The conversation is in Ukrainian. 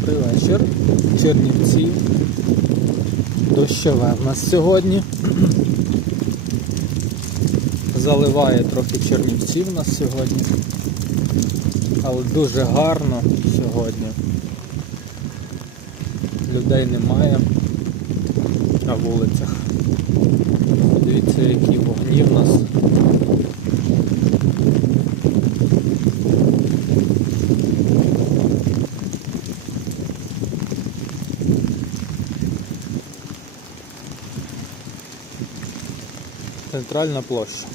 Добрий вечір. Чернівці. Дощове в нас сьогодні. Заливає трохи чернівців у нас сьогодні. Але дуже гарно сьогодні. Людей немає на вулицях. Дивіться, які вогні в нас. Центральна площа.